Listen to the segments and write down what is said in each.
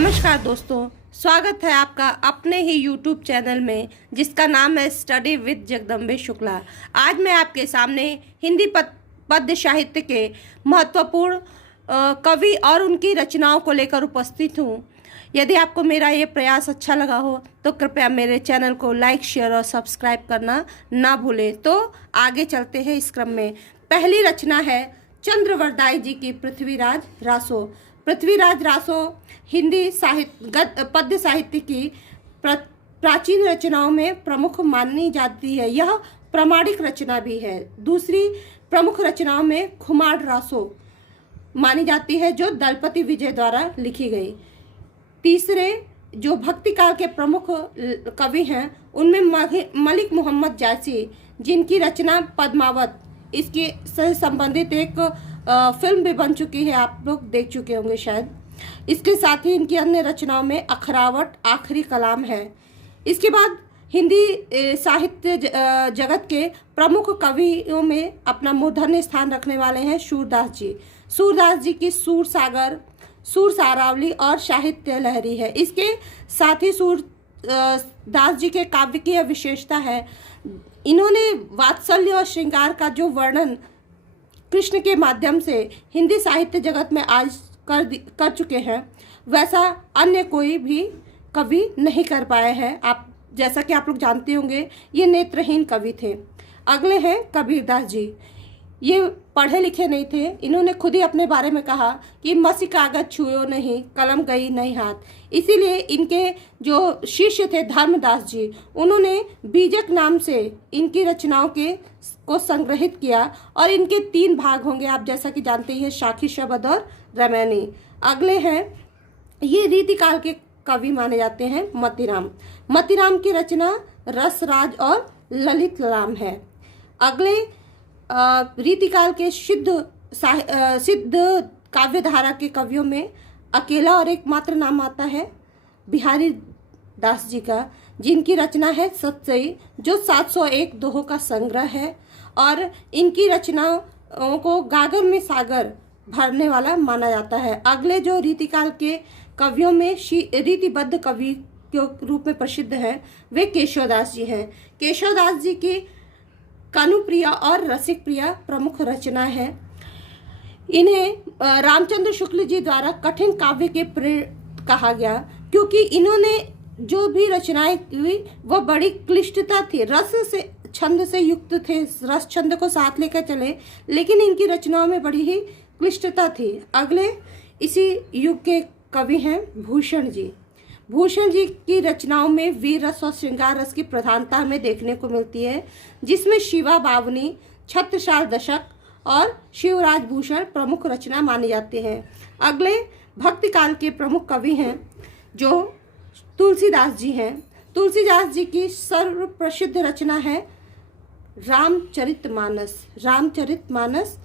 नमस्कार दोस्तों, स्वागत है आपका अपने ही YouTube चैनल में जिसका नाम है स्टडी विद जगदम्बे शुक्ला। आज मैं आपके सामने हिंदी पद्य साहित्य के महत्वपूर्ण कवि और उनकी रचनाओं को लेकर उपस्थित हूँ। यदि आपको मेरा ये प्रयास अच्छा लगा हो तो कृपया मेरे चैनल को लाइक, शेयर और सब्सक्राइब करना ना भूलें। तो आगे चलते हैं इस क्रम में। पहली रचना है चंद्रवरदाई जी की पृथ्वीराज रासो। पृथ्वीराज रासो हिंदी पद्य साहित्य की प्राचीन रचनाओं में प्रमुख मानी जाती है। यह प्रामाणिक रचना भी है। दूसरी प्रमुख रचनाओं में खुमार रासो मानी जाती है जो दलपति विजय द्वारा लिखी गई। तीसरे जो भक्ति काल के प्रमुख कवि हैं उनमें मलिक मोहम्मद जायसी, जिनकी रचना पद्मावत, इसके से संबंधित एक फिल्म भी बन चुकी है, आप लोग देख चुके होंगे शायद। इसके साथ ही इनकी अन्य रचनाओं में अखरावट, आखिरी कलाम है। इसके बाद हिंदी साहित्य जगत के प्रमुख कवियों में अपना मूर्धन्य स्थान रखने वाले हैं सूरदास जी। सूरदास जी की सूर सागर, सूर सारावली और साहित्य लहरी है। इसके साथ ही सूरदास जी के काव्य की यह विशेषता है, इन्होंने वात्सल्य और श्रृंगार का जो वर्णन कृष्ण के माध्यम से हिंदी साहित्य जगत में आज कर चुके हैं, वैसा अन्य कोई भी कवि नहीं कर पाए हैं। आप जैसा कि आप लोग जानते होंगे, ये नेत्रहीन कवि थे। अगले हैं कबीरदास जी। ये पढ़े लिखे नहीं थे। इन्होंने खुद ही अपने बारे में कहा कि मसी कागज छुओ नहीं, कलम गई नहीं हाथ। इसीलिए इनके जो शिष्य थे धर्मदास जी, उन्होंने बीजक नाम से इनकी रचनाओं को संग्रहित किया और इनके 3 भाग होंगे, आप जैसा कि जानते ही हैं, शाखी शबद और रामायणी। अगले हैं, ये रीतिकाल के कवि माने जाते हैं मतीराम। मतीराम की रचना रसराज और ललित राम है। अगले रीतिकाल के सिद्ध काव्यधारा के कवियों में अकेला और एकमात्र नाम आता है बिहारी दास जी का, जिनकी रचना है सतसई, जो 701 दोहों का संग्रह है और इनकी रचनाओं को गागर में सागर भरने वाला माना जाता है। अगले जो रीतिकाल के कवियों में रीतिबद्ध कवि के रूप में प्रसिद्ध हैं वे केशवदास जी हैं। केशवदास जी की कानुप्रिया और रसिक प्रिया प्रमुख रचना है। इन्हें रामचंद्र शुक्ल जी द्वारा कठिन काव्य के प्रेरक कहा गया, क्योंकि इन्होंने जो भी रचनाएं हुई वह बड़ी क्लिष्टता थी, रस से छंद से युक्त थे, रस छंद को साथ लेकर चले, लेकिन इनकी रचनाओं में बड़ी ही क्लिष्टता थी। अगले इसी युग के कवि हैं भूषण जी। भूषण जी की रचनाओं में वीर रस और श्रृंगार रस की प्रधानता हमें देखने को मिलती है, जिसमें शिवा बावनी, छत्रसाल दशक और शिवराज भूषण प्रमुख रचना माने जाते हैं। अगले भक्ति काल के प्रमुख कवि हैं जो तुलसीदास जी हैं। तुलसीदास जी की सर्व प्रसिद्ध रचना है रामचरितमानस। रामचरितमानस,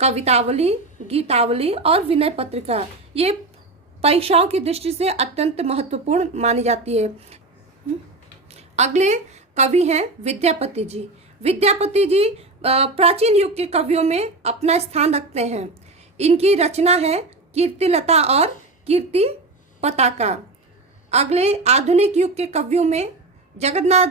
कवितावली, गीतावली और विनय पत्रिका ये परीक्षाओं की दृष्टि से अत्यंत महत्वपूर्ण मानी जाती है। अगले कवि हैं विद्यापति जी। विद्यापति जी प्राचीन युग के कवियों में अपना स्थान रखते हैं। इनकी रचना है कीर्तिलता और कीर्ति पताका। अगले आधुनिक युग के कवियों में जगन्नाथ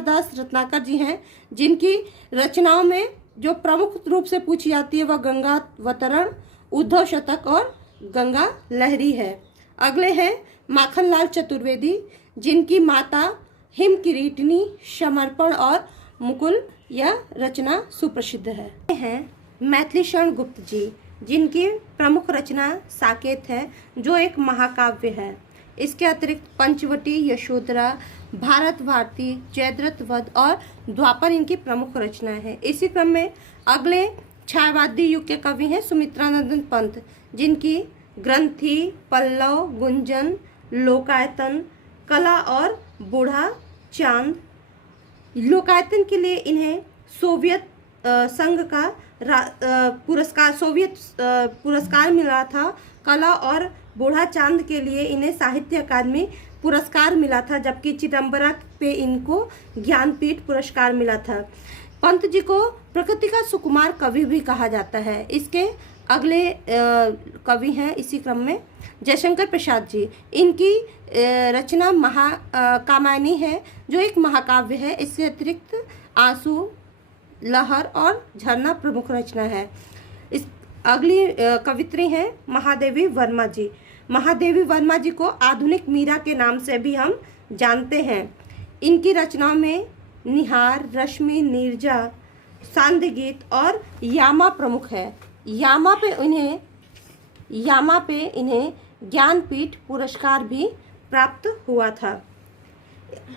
दास रत्नाकर जी हैं, जिनकी रचनाओं में जो प्रमुख रूप से पूछी जाती है वह गंगावतरण, उद्धव शतक और गंगा लहरी है। अगले हैं माखनलाल चतुर्वेदी, जिनकी माता हिम किरीटिनी, समर्पण और मुकुल यह रचना सुप्रसिद्ध है। मैथिली शरण गुप्त जी, जिनकी प्रमुख रचना साकेत है, जो एक महाकाव्य है। इसके अतिरिक्त पंचवटी, यशोधरा, भारत भारती, जयद्रथ वध और द्वापर इनकी प्रमुख रचना है। इसी क्रम में अगले छायावादी युग के कवि हैं सुमित्रानंदन पंत, जिनकी ग्रंथि, पल्लव, गुंजन, लोकायतन, कला और बूढ़ा चांद। लोकायतन के लिए इन्हें सोवियत संघ का पुरस्कार मिला था। कला और बूढ़ा चांद के लिए इन्हें साहित्य अकादमी पुरस्कार मिला था, जबकि चिदम्बरा पे इनको ज्ञानपीठ पुरस्कार मिला था। पंत जी को प्रकृति का सुकुमार कवि भी कहा जाता है। इसके अगले कवि हैं इसी क्रम में जयशंकर प्रसाद जी। इनकी रचना महाकामायनी है जो एक महाकाव्य है। इसके अतिरिक्त आंसू, लहर और झरना प्रमुख रचना है। इस अगली कवित्री हैं महादेवी वर्मा जी। महादेवी वर्मा जी को आधुनिक मीरा के नाम से भी हम जानते हैं। इनकी रचनाओं में निहार, रश्मि, नीरजा, सांध्य गीत और यामा प्रमुख है। यामा पे इन्हें ज्ञानपीठ पुरस्कार भी प्राप्त हुआ था।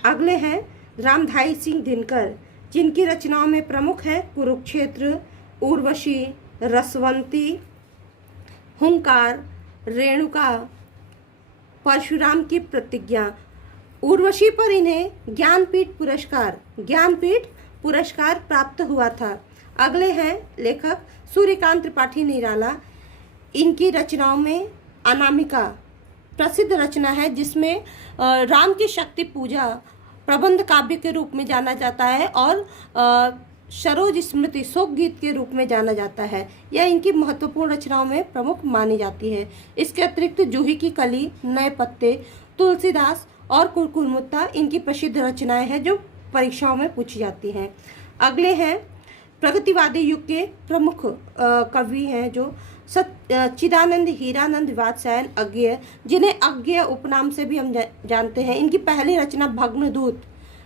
अगले हैं रामधारी सिंह दिनकर, जिनकी रचनाओं में प्रमुख है कुरुक्षेत्र, उर्वशी, रसवंती, हुंकार, रेणुका, परशुराम की प्रतिज्ञा। उर्वशी पर इन्हें ज्ञानपीठ पुरस्कार प्राप्त हुआ था। अगले हैं लेखक सूर्यकांत त्रिपाठी निराला। इनकी रचनाओं में अनामिका प्रसिद्ध रचना है, जिसमें राम की शक्ति पूजा प्रबंध काव्य के रूप में जाना जाता है और सरोज स्मृति शोक गीत के रूप में जाना जाता है। यह इनकी महत्वपूर्ण रचनाओं में प्रमुख मानी जाती है। इसके अतिरिक्त जूही की कली, नए पत्ते, तुलसीदास और कुरकुरमुत्ता इनकी प्रसिद्ध रचनाएं हैं जो परीक्षाओं में पूछी जाती हैं। अगले हैं प्रगतिवादी युग के प्रमुख कवि हैं जो चिदानंद हीरानंद वात्स्यायन अज्ञेय, जिन्हें अज्ञेय उपनाम से भी हम जानते हैं। इनकी पहली रचना भग्नदूत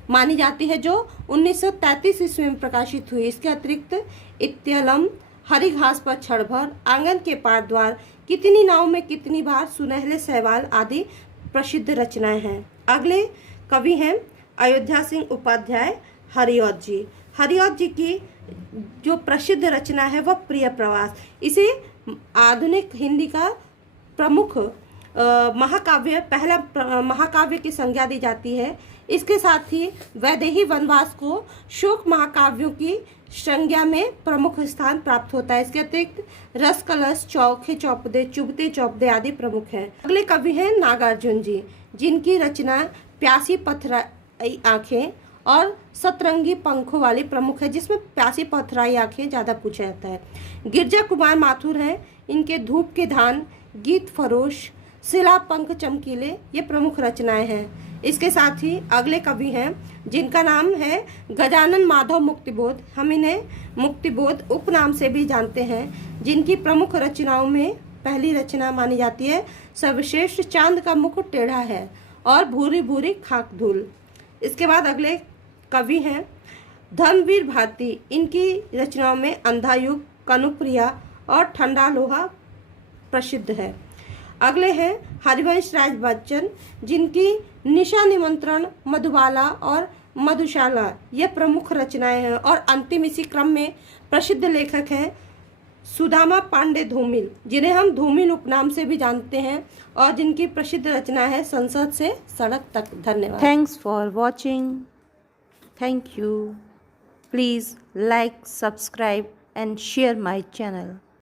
मानी जाती है जो 1933 ईस्वी में प्रकाशित हुई। इसके अतिरिक्त इत्यलम, हरी घास पर क्षणभर, आंगन के पार द्वार, कितनी नाव में कितनी बार, सुनहले सहवाल आदि प्रसिद्ध रचनाएं हैं। अगले कवि हैं अयोध्या सिंह उपाध्याय हरिऔध जी। हरिऔध जी की जो प्रसिद्ध रचना है वह प्रिय प्रवास। इसे आधुनिक हिंदी का प्रमुख महाकाव्य, पहला महाकाव्य की संज्ञा दी जाती है। इसके साथ ही वैदेही वनवास को शोक महाकाव्यों की संज्ञा में प्रमुख स्थान प्राप्त होता है। इसके अतिरिक्त रस कलश, चौखे चौपदे, चुभते चौपदे आदि प्रमुख हैं। अगले कवि हैं नागार्जुन जी, जिनकी रचना प्यासी पथराई आंखें और सतरंगी पंखों वाली प्रमुख है, जिसमें प्यासी पथराई आंखें ज़्यादा पूछा जाता है। गिरजा कुमार माथुर हैं। इनके धूप के धान, गीत फरोश, शिला पंख चमकीले ये प्रमुख रचनाएं हैं। इसके साथ ही अगले कवि हैं जिनका नाम है गजानन माधव मुक्तिबोध। हम इन्हें मुक्तिबोध उपनाम से भी जानते हैं। जिनकी प्रमुख रचनाओं में पहली रचना मानी जाती है सर्वश्रेष्ठ चांद का मुख टेढ़ा है और भूरी भूरी खाक धूल। इसके बाद अगले कवि हैं धर्मवीर भारती। इनकी रचनाओं में अंधा युग, कनुप्रिया और ठंडा लोहा प्रसिद्ध है। अगले हैं हरिवंश राज बच्चन, जिनकी निशा निमंत्रण, मधुबाला और मधुशाला ये प्रमुख रचनाएं हैं। और अंतिम इसी क्रम में प्रसिद्ध लेखक हैं सुदामा पांडे धूमिल, जिन्हें हम धूमिल उपनाम से भी जानते हैं और जिनकी प्रसिद्ध रचना है संसद से सड़क तक। धन्यवाद। Thanks for watching. Thank you. Please like, subscribe and share my channel.